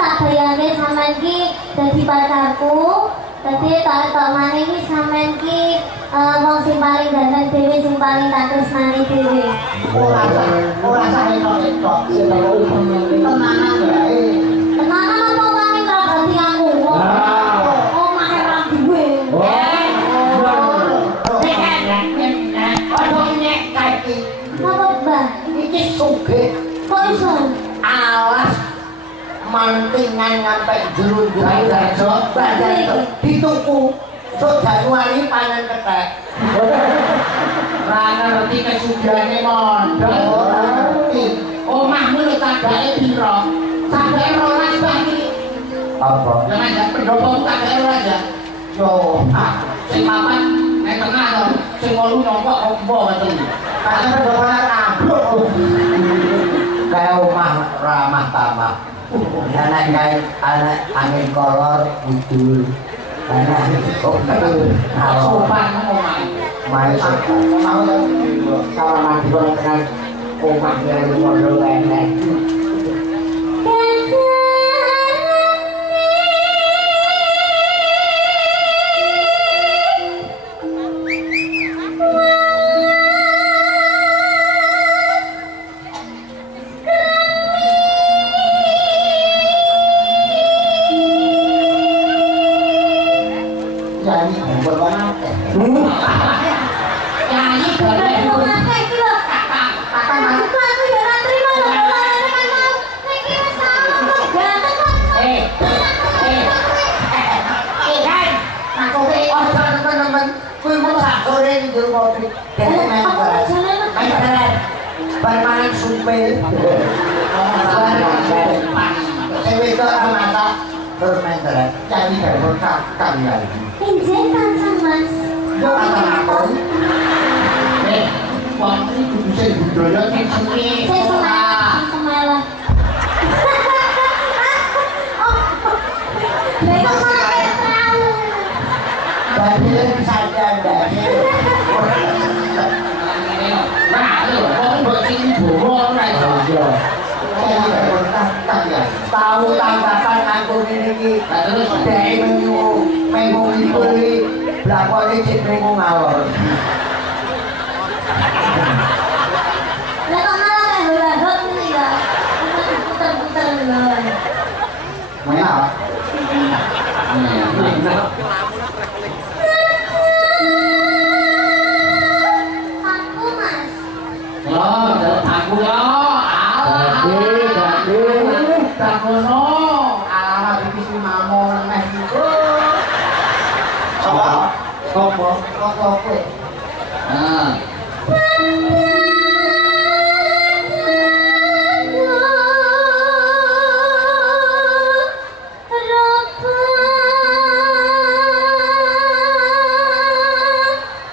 tak bayangke sampean ki dadi pacarku. Dadi tak maneh iki sampean ki wong sing paling ganteng dhewe sing paling tak tresnani dhewe. Ora usah etok-etok. Tenanan wae. Tenanan apa paling ora ganti aku. Oh, mahe ra duwe. Apa Mbah? Iki sugih. Kok iso? Alas mantingan ngampe jero-jero garjo dituku. Sok Januari panen kethek. Ora ngerti kesugihane mondok. Ora ngerti. Omahmu lho cagake piro? Cagake 12 bagi. Apa? Jangan jak pendopo cagake 12 ya. Yo, Sing papat nek tengah to, sing 8 nongkok ombo ngoten. kaya pendopoan ambruk. Kayak omah ramah tamah. Anak kayak anak angin kolor budul. Anak Sopan omah. main sopan. Kalau mandi kalau dengan omah yang model lenek. Jadi bukan apa? Ya iki gale. Permanen sumpil. Saya itu orang masak bermain jadi berkakak ya. Pinjam kan Mas. Yo apa? Wong iki kudu sing budaya sing suwi. Saya semalah. Mereka malah tahu. Jadi sadar dari. Nah, lho, wong mbok sing bowo ora iso. Tahu tanggapan aku ini terus dari minggu itu belakangnya cek minggu ngawur. Lah kok malah kayak hula-hula ini ya. Puter-puter lho. Mana? Aku Mas. Oh, aku yo. Takono. Alamat iki si mamon meh iku. Apa? Sopo? Sopo kowe? Nah.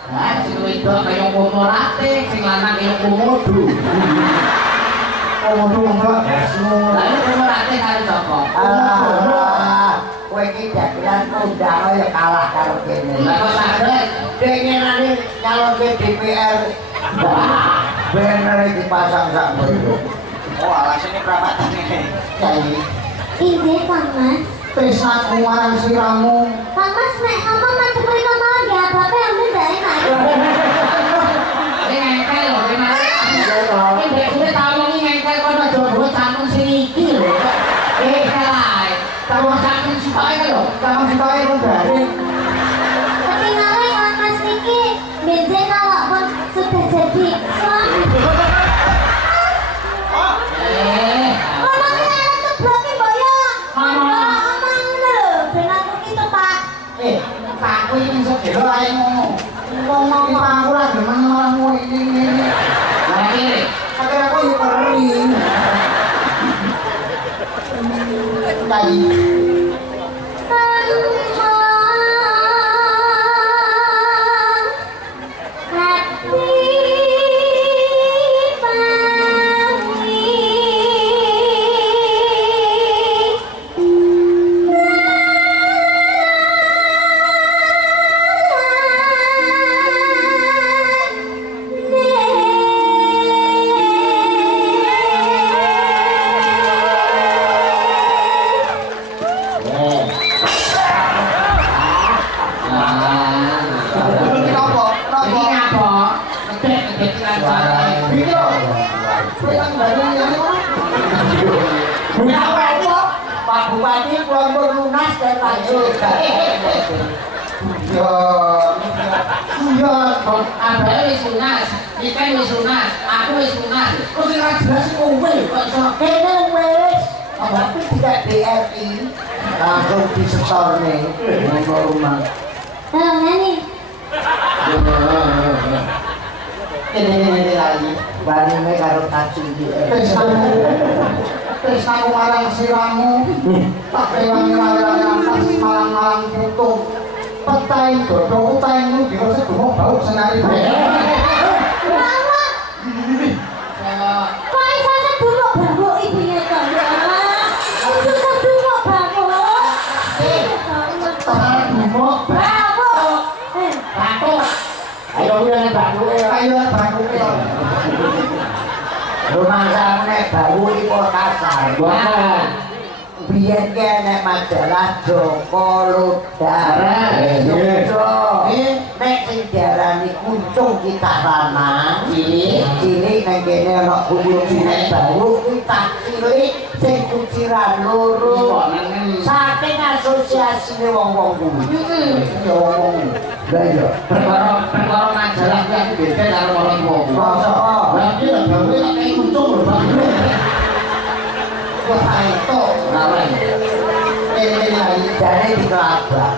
Nah, sing wedok kaya komorate, sing lanang kaya komodo. Komodo enggak dasmu. Lah iki komorate karo sapa? Alah, kowe iki dagelan kondang ya kalah karo kene. Lah kok saged Dengenane nyalonke DPR. Bener dipasang sak kowe. Oh, alasane prapatan iki. Kyai, Injih Kang Mas. tresnaku marang siramu. Kang Mas nek ngomong mantep mriko malah ya bape ambil ndak enak. Ini ngengkel lho, ini ini sudah tahu ini ngengkel kok udah jodoh canggung sini iki lho. Kalah, tahu canggung supaya lho. Kamu supaya lu dari Ketinggalan Kang Mas niki bensin kalau pun sudah jadi suami. Ngomongnya anak kebloknya mbak ya. Ngomong lho, ben aku ki cepat. aku ini sedelo ae ngono. Ngomong aku lah demen orangmu ini. Lah iki Akhirnya aku yo kering. Kyai. Bupati kelompok lunas dan lanjut. Yo, Abah wis lunas, ikan wis lunas, aku wis lunas. Kok sing ra jelas kowe kok iso kene wis. Tapi tidak BRI langsung disetorne rumah. Nani. Ini lagi barine karo kacung iki. Terus aku marang siramu. Tak rewangi-wangi atas malang-malang putu. Petai godhong utangmu dirasa gemuk bau senari. Mama. Kok iso seduluk bambuk ibunya to? Ibu seduluk bambuk. Gemuk Bambuk. batuk. Ayo kuwi batuk. ayo bakuke. Rumah sampe bau iku kasar. Wah. Biyen ki nek majalah Joko Lodar. Joko. Nek sing diarani kuncung kita lanang, cilik nang kene ana kumpul cilik bau kuwi tak cilik sing kuciran loro. Saking asosiasine wong-wong kuwi. Ya wong-wong. Lah iya, Perkara majalah kuwi aku beda karo wong wong. masa Berarti lek gawe tak kei kuncung lho, Pak. wah itu Ora. ini lagi jane dikelabak.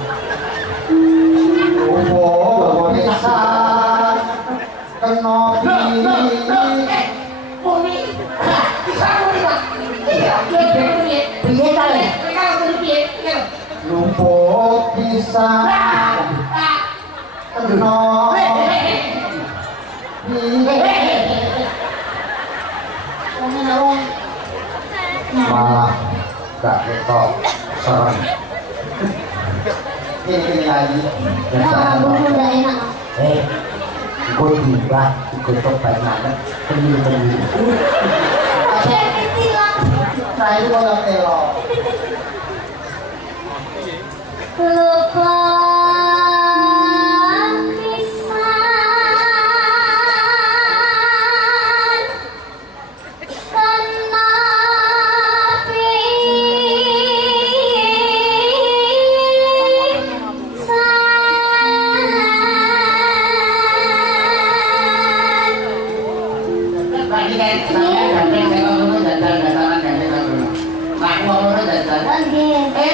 Oh, bisa kena Bumi. Bisa bumi, Pak. Iya, piye? piye ta le? Kalau bumi piye? Lumpur bisa kena malah gak ketok serem. Ini lagi. Ya, bumbu udah enak. Gue tiba dikutuk baik banget pemilu-pemilu. Saya kecil lah. Nah itu kalau elok. Lupa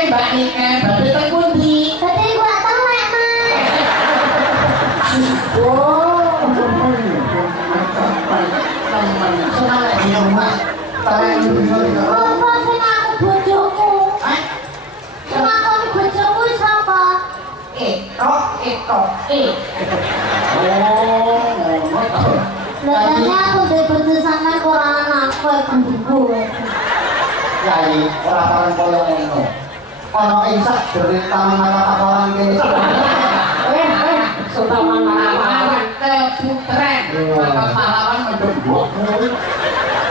Mbak Nika, berarti tak pundi. tadi gua tahu Mas. Senang lagi rumah. Kalian dulu Apa sing aku bojoku? Sing aku bojoku sapa? Ekok. Katanya aku udah bojo sampean ora anakku penduduk. Yai, orang-orang koyo ngono. Ono ing sak derita manara-manara kene. Sutaman pahlawan keputren. Pahlawan mendebuk.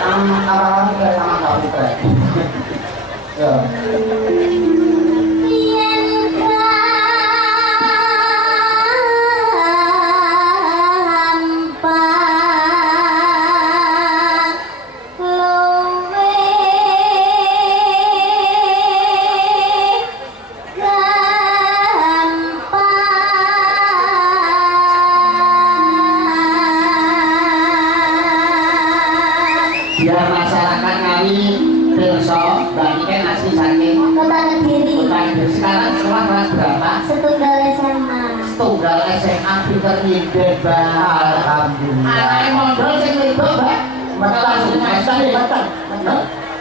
Orang-orang kayak sama kamu kayak. Ya. Yen gampang luwe gampang. Biar masyarakat kami pirsa, Mbak Nika asli saking Kota Kediri. Kota. Sekarang sekolah kelas berapa? Setunggal SMA. Tunggal SMA pinter ide, Mbak. Alhamdulillah. Anaknya mondol sing libur, Mbak.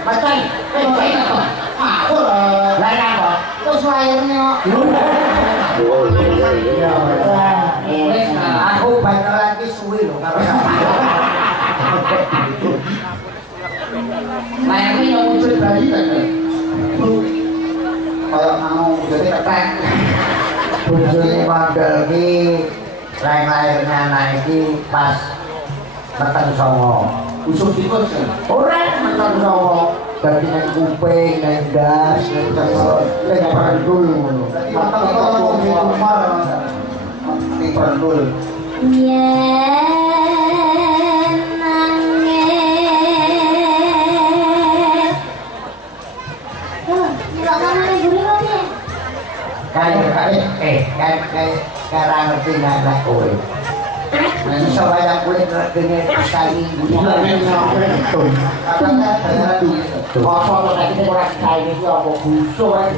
Macan. Aku lah apa? Terus lahirnya. Wes Aku bakalan ki suwi lho karo layaknya yang muncul bayi kan? kayak mau jadi ketek. Bojone mandel ki lahirnya anak iki pas peteng songo. Usus tikus kan? Ora peteng songo. Dadi nang kuping, nang das, nang perendul ngono. Peteng songo di umar. Di perendul. Yen nangis Enggak mana nih guru kok ya? Kayak sekarang ngerti nggak kowe. Bisa banyak kulit regene kali kosong kok kita ora kae iki apa buso ae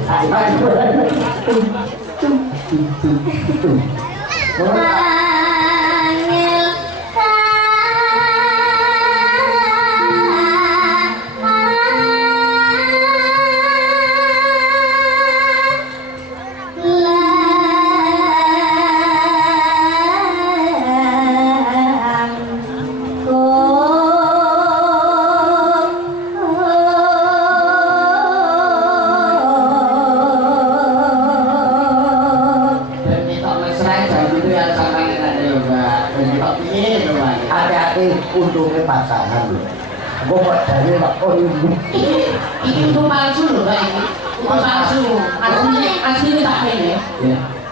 untungnya pasangan loh. Gue buat dari ini untuk palsu loh kayak ini. Untuk palsu. Aslinya tak ini.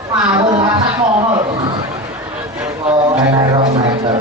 Mau rasa kono. Karena rock metal.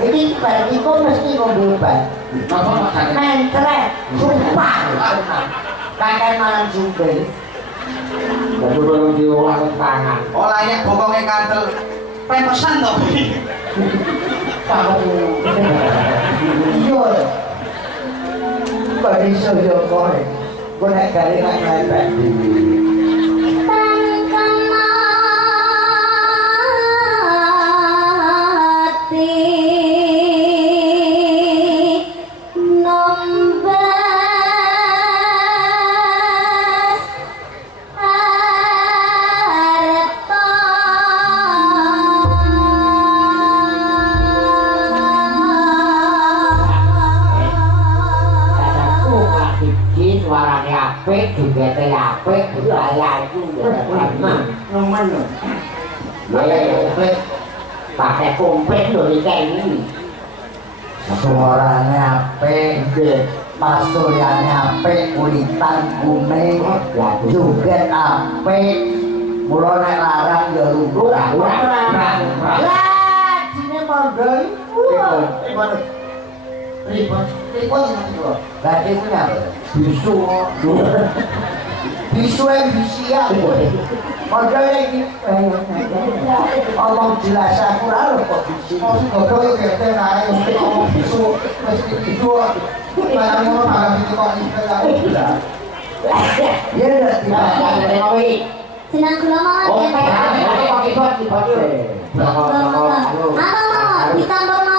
Ini bagi kau mesti ngobat. Mentret, sumpah. Kakek malam sumpah. Baru belum diolah tangan. Olahnya bokongnya kantel. Pepesan toh. Tahu. Iya. Bagi sojo kau. Kau nak kali nak ngepet. Pakai komplit loh kayak ini. Suaranya apik, pasuryane apik, kulitan kuning, joget apik. Mula nek larang ya lungguh. Lah, jine mondol ribet. Ribet ngono. Lah iki punya bisu. Bisu yang bisia. Mondol iki omong jelas aku ora kok bisu. Goblok iki kete ae omong bisu mesti bisu. Barang ngono barang iki kok iki lah. Ya nek dipakai Senang kula mawon. Oh, pakai Abang mau dicampur